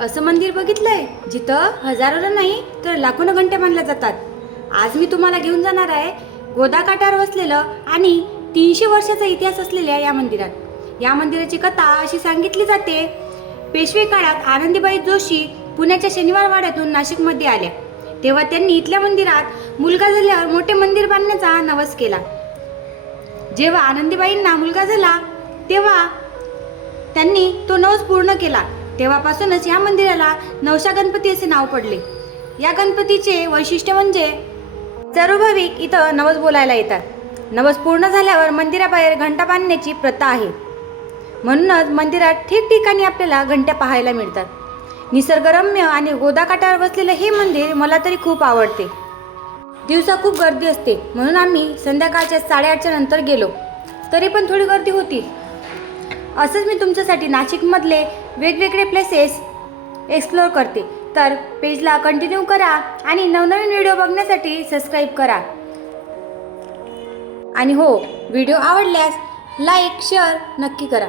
असं मंदिर बघितलंय जिथं हजारो नाही तर लाखों घंटे मानल्या जातात. आज मी तुम्हाला घेऊन जाणार आहे गोदाकाठावर वसलेलं आणि 300 वर्षाचा इतिहास असलेल्या या मंदिरात. या मंदिराची कथा अशी सांगितली जाते, पेशवे काळात आनंदीबाई जोशी पुण्याच्या शनिवार वाड्यातून नाशिकमध्ये आल्या. तेव्हा त्यांनी इथल्या मंदिरात मुलगा झाल्यावर मोठे मंदिर बांधण्याचा नवस केला. जेव्हा आनंदीबाईंना मुलगा झाला तेव्हा त्यांनी तो नवस पूर्ण केला. तेव्हापासूनच या मंदिराला नवशा गणपती असे नाव पडले. या गणपतीचे वैशिष्ट्य म्हणजे सर्व भाविक इथं नवस बोलायला येतात. नवस पूर्ण झाल्यावर मंदिराबाहेर घंटा बांधण्याची प्रथा आहे. म्हणूनच मंदिरात ठिकठिकाणी आपल्याला घंट्या पाहायला मिळतात. निसर्गरम्य आणि गोदाकाठावर बसलेलं हे मंदिर मला तरी खूप आवडते. दिवसा खूप गर्दी असते म्हणून आम्ही संध्याकाळच्या 8:30च्या नंतर गेलो, तरी पण थोडी गर्दी होती. असंच मी तुमच्यासाठी नाशिकमधले वेगवेगळे प्लेसेस एक्सप्लोअर करते. तर पेजला कंटिन्यू करा आणि नवनवीन व्हिडिओ बघण्यासाठी सबस्क्राईब करा. आणि हो, व्हिडिओ आवडल्यास लाईक शेअर नक्की करा.